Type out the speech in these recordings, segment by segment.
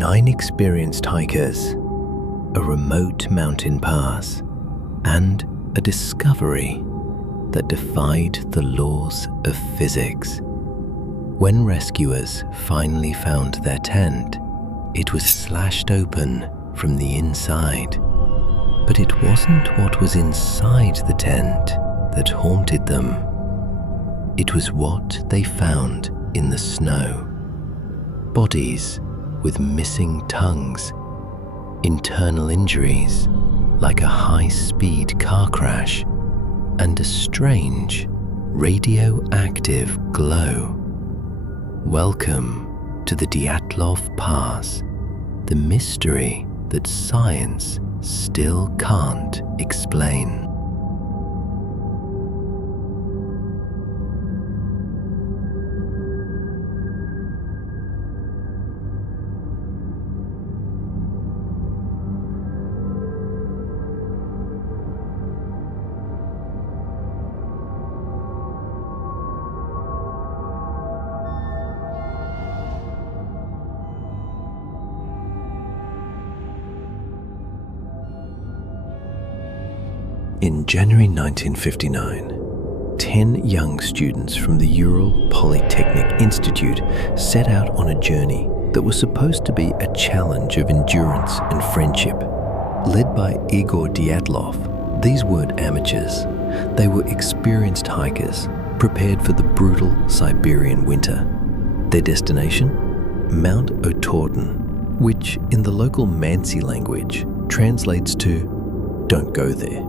9 experienced hikers, a remote mountain pass, and a discovery that defied the laws of physics. When rescuers finally found their tent, it was slashed open from the inside. But it wasn't what was inside the tent that haunted them. It was what they found in the snow. Bodies with missing tongues, internal injuries like a high-speed car crash, and a strange radioactive glow. Welcome to the Dyatlov Pass, the mystery that science still can't explain. In January 1959, 10 young students from the Ural Polytechnic Institute set out on a journey that was supposed to be a challenge of endurance and friendship. Led by Igor Dyatlov, these weren't amateurs. They were experienced hikers, prepared for the brutal Siberian winter. Their destination? Mount Otorten, which in the local Mansi language translates to "don't go there."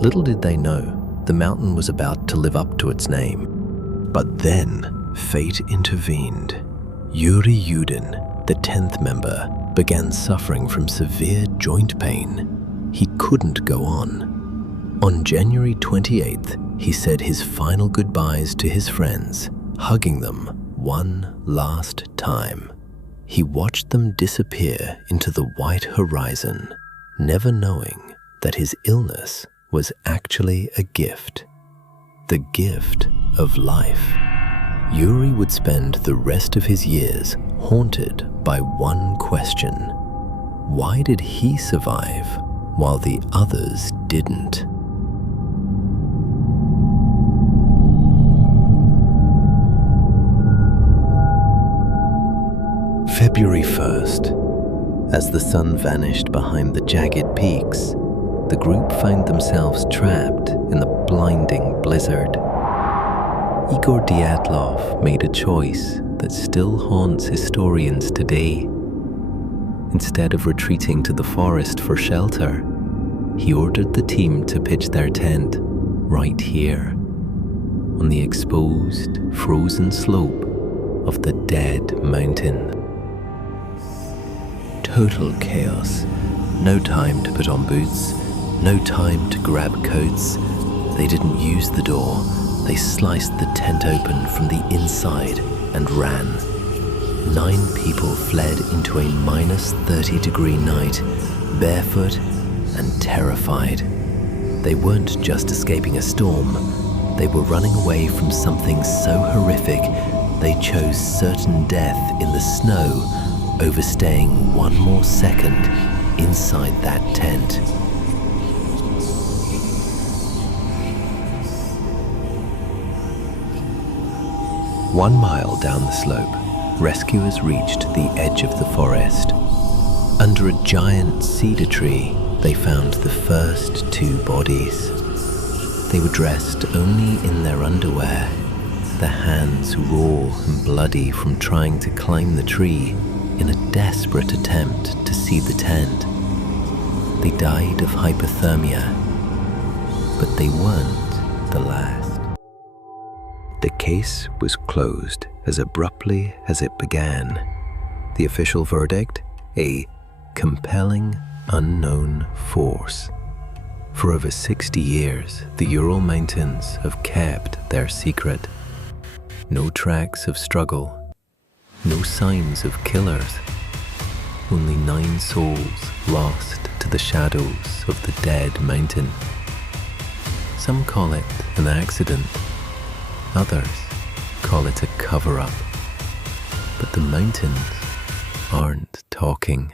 Little did they know, the mountain was about to live up to its name. But then, fate intervened. Yuri Yudin, the 10th member, began suffering from severe joint pain. He couldn't go on. On January 28th, he said his final goodbyes to his friends, hugging them one last time. He watched them disappear into the white horizon, never knowing that his illness was actually a gift. The gift of life. Yuri would spend the rest of his years haunted by one question. Why did he survive while the others didn't? February 1st. As the sun vanished behind the jagged peaks, the group found themselves trapped in the blinding blizzard. Igor Dyatlov made a choice that still haunts historians today. Instead of retreating to the forest for shelter, he ordered the team to pitch their tent right here, on the exposed, frozen slope of the dead mountain. Total chaos. No time to put on boots. No time to grab coats. They didn't use the door. They sliced the tent open from the inside and ran. 9 people fled into a -30-degree night, barefoot and terrified. They weren't just escaping a storm. They were running away from something so horrific, they chose certain death in the snow over staying one more second inside that tent. One mile down the slope, rescuers reached the edge of the forest. Under a giant cedar tree, they found the first 2 bodies. They were dressed only in their underwear, their hands raw and bloody from trying to climb the tree in a desperate attempt to see the tent. They died of hypothermia, but they weren't the last. The case was closed as abruptly as it began. The official verdict? A compelling unknown force. For over 60 years, the Ural Mountains have kept their secret. No tracks of struggle, no signs of killers. Only 9 souls lost to the shadows of the dead mountain. Some call it an accident. Others call it a cover-up. But the mountains aren't talking.